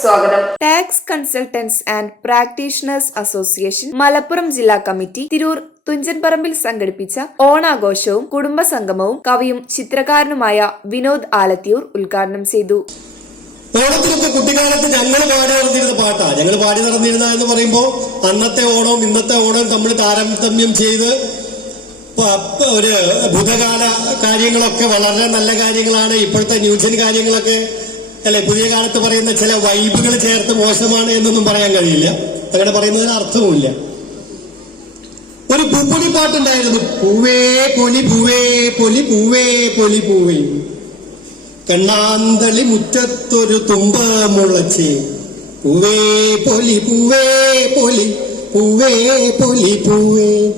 സ്വാഗതം. Tax consultants and practitioners association Malappuram ജില്ലാ committee Tirur തുഞ്ചൻപറമ്പിൽ സംഘടിപ്പിച്ച ഓണാഘോഷവും കുടുംബസംഗമവും കവിയും ചിത്രകാരനുമായ വിനോദ് ആലത്തിയൂർ ഉദ്ഘാടനം ചെയ്തു. ഓണത്തിനൊക്കെ കുട്ടിക്കാലത്ത് ഞങ്ങൾ പാടി നടന്നിരുന്ന പാട്ടാ. ഞങ്ങൾ പാടി നടന്നിരുന്ന എന്ന് പറയുമ്പോൾ അന്നത്തെ ഓണവും ഇന്നത്തെ ഓണവും തമ്മിൽ താരതമ്യം ചെയ്ത് ഒരു ഭൂതകാല കാര്യങ്ങളൊക്കെ വളരെ നല്ല കാര്യങ്ങളാണ്. ഇപ്പോഴത്തെ ന്യൂജൻ കാര്യങ്ങളൊക്കെ അല്ലെ പുതിയ കാലത്ത് പറയുന്ന ചില വൈബുകൾ ചേർത്ത് മോശമാണ് എന്നൊന്നും പറയാൻ കഴിയില്ല. അങ്ങനെ പറയുന്നതിന് അർത്ഥവുമില്ല. ഒരു പൂപ്പൊലി പാട്ടുണ്ടായിരുന്നു. പൂവേ പൊലി പൂവേ പൊലി പൂവേ പൊലി പൂവേ. കണ്ണാന്തളി മുറ്റത്തൊരു തുമ്പ മുളച്ചേ. പൂവേ പൊലി പൂവേ പൊലി പൂവേ പൊലി പൂവേ.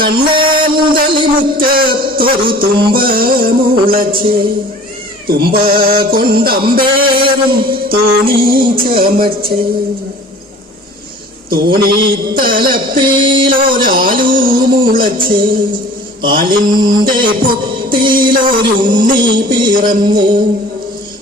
കണ്ണാന്തളി മുറ്റത്തൊരു തുമ്പ മുളച്ചേ. തുമ്പ കൊണ്ടമ്പേറും തോണി ചമച്ച്. തോണി തലപ്പിലൊരാലു മുളച്ചേ ആലിന്റെ പൊത്തിലൊരുണ്ണി പിറന്ന്.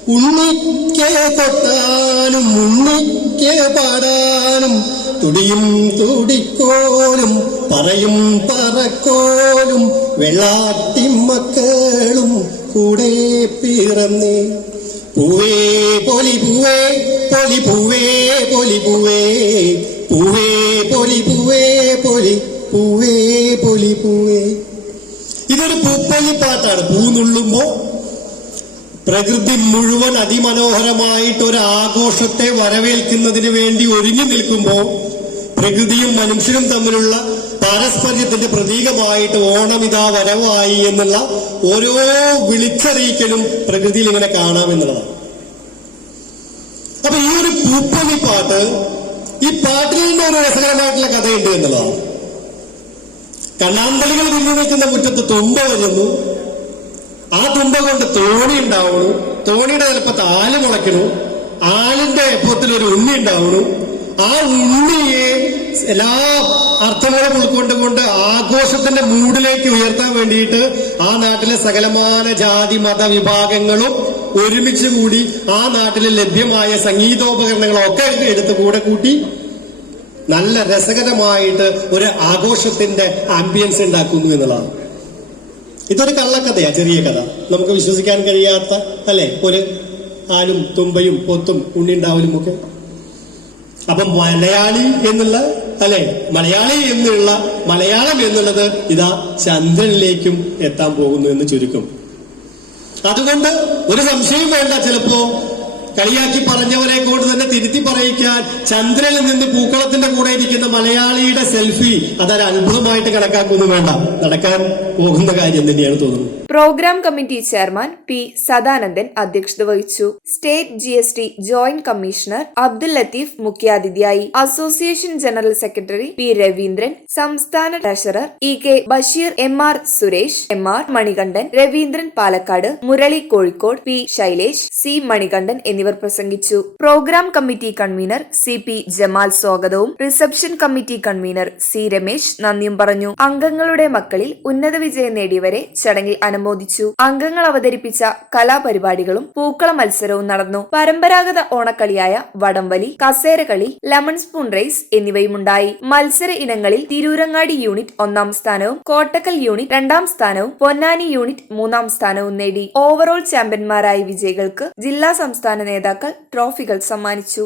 ഉണ്ണിക്ക് കൊട്ടാനും ഉണ്ണിക്ക് പാടാനും തുടിയും തുടിക്കോലും പറയും പറക്കോലും വെള്ളാട്ടിമക്കളും കൂടെ പിറന്നേ പൂവേ പൊലി പൂവേ പൊലി പൂവേ പൊലി പൂവേ പൂവേ പൊലി പൂവേ പൊലി പൂവേ പൊലി പൂവേ. ഇതൊരു പൂപ്പൊലി പാട്ടാണ്. പൂ നുള്ളുമ്പോ പ്രകൃതി മുഴുവൻ അതിമനോഹരമായിട്ട് ഒരു ആഘോഷത്തെ വരവേൽക്കുന്നതിന് വേണ്ടി ഒരുങ്ങി നിൽക്കുമ്പോൾ പ്രകൃതിയും മനുഷ്യനും തമ്മിലുള്ള പാരസ്പര്യത്തിന്റെ പ്രതീകമായിട്ട് ഓണം ഇതാ വരവായി എന്നുള്ള ഓരോ വിളിച്ചറിയിക്കലും പ്രകൃതിയിൽ ഇങ്ങനെ കാണാം എന്നുള്ളതാണ്. അപ്പൊ ഈ ഒരു പൂപ്പലി പാട്ട് ഈ പാട്ടിൽ നിന്ന് ഒരു രസകരമായിട്ടുള്ള കഥയുണ്ട് എന്നുള്ളതാണ്. കണ്ണാന്തളികൾ വില്ലു നിൽക്കുന്ന മുറ്റത്ത് തുമ്പ വരുന്നു. ആ തുമ്പ കൊണ്ട് തോണി ഉണ്ടാവണു തോണിയുടെ ചിലപ്പോ ആൽ മുളയ്ക്കണു ആലിന്റെ എപ്പത്തിൽ ഒരു ഉണ്ണി ഉണ്ടാവണു ആ ഉള്ളിയെ എല്ലാ അർത്ഥങ്ങളും ഉൾക്കൊണ്ടുകൊണ്ട് ആഘോഷത്തിന്റെ മൂഡിലേക്ക് ഉയർത്താൻ വേണ്ടിയിട്ട് ആ നാട്ടിലെ സകലമാന ജാതി മത വിഭാഗങ്ങളും ഒരുമിച്ച് കൂടി ആ നാട്ടിലെ ലഭ്യമായ സംഗീതോപകരണങ്ങളൊക്കെ എടുത്ത് കൂടെ കൂട്ടി നല്ല രസകരമായിട്ട് ഒരു ആഘോഷത്തിന്റെ ആംബിയൻസ് ഉണ്ടാക്കുന്നു എന്നുള്ളതാണ്. ഇതൊരു കള്ളക്കഥയാ ചെറിയ കഥ. നമുക്ക് വിശ്വസിക്കാൻ കഴിയാത്ത അല്ലെ? ഒരു ആലും തുമ്പയും പൊത്തും ഉണ്ണിണ്ടാവലും ഒക്കെ അപ്പൊ മലയാളി എന്നുള്ള അല്ലെ? മലയാളി എന്നുള്ള മലയാളം എന്നുള്ളത് ഇതാ ചന്ദ്രനിലേക്കും എത്താൻ പോകുന്നു എന്ന് ചുരുക്കം. അതുകൊണ്ട് ഒരു സംശയം വേണ്ട ചിലപ്പോ കളിയാക്കി പറഞ്ഞവരെ കൊണ്ട് തന്നെ തിരുത്തി പറയിക്കാൻ ചന്ദ്രനിൽ നിന്ന് പൂക്കളത്തിന്റെ കൂടെ ഇരിക്കുന്ന മലയാളിയുടെ സെൽഫി അതൊരു അത്ഭുതമായിട്ട് കണക്കാക്കൊന്നും. വേണ്ട നടക്കാൻ പോകുന്ന കാര്യം തന്നെയാണ് തോന്നുന്നത്. Programme committee chairman P Sadanandan അധ്യക്ഷത വഹിച്ചു. State G S T joint commissioner Abdul Latheef മുഖ്യാതിഥിയായി. Association general secretary P Raveendran സംസ്ഥാന treasurer E K Basheer M R Suresh M R Manikandan Raveendran Palakkad Murali Kozhikode P Shailesh C Manikandan എന്നിവർ പ്രസംഗിച്ചു. Programme committee convener C P Jamal സ്വാഗതവും reception committee convener C Ramesh നന്ദിയും പറഞ്ഞു. അംഗങ്ങളുടെ മക്കളിൽ ഉന്നത വിജയം നേടിയവരെ ചടങ്ങിൽ അനുമോദിച്ചു. അംഗങ്ങൾ അവതരിപ്പിച്ച കലാപരിപാടികളും പൂക്കള മത്സരവും നടന്നു. പരമ്പരാഗത ഓണക്കളിയായ വടംവലി കസേരകളി ലെമൺ സ്പൂൺ റേസ് എന്നിവയുമുണ്ടായി. മത്സര ഇനങ്ങളിൽ തിരൂരങ്ങാടി യൂണിറ്റ് ഒന്നാം സ്ഥാനവും കോട്ടക്കൽ യൂണിറ്റ് രണ്ടാം സ്ഥാനവും പൊന്നാനി യൂണിറ്റ് മൂന്നാം സ്ഥാനവും നേടി. ഓവറോൾ ചാമ്പ്യന്മാരായ വിജയികൾക്ക് ജില്ലാ സംസ്ഥാന നേതാക്കൾ ട്രോഫികൾ സമ്മാനിച്ചു.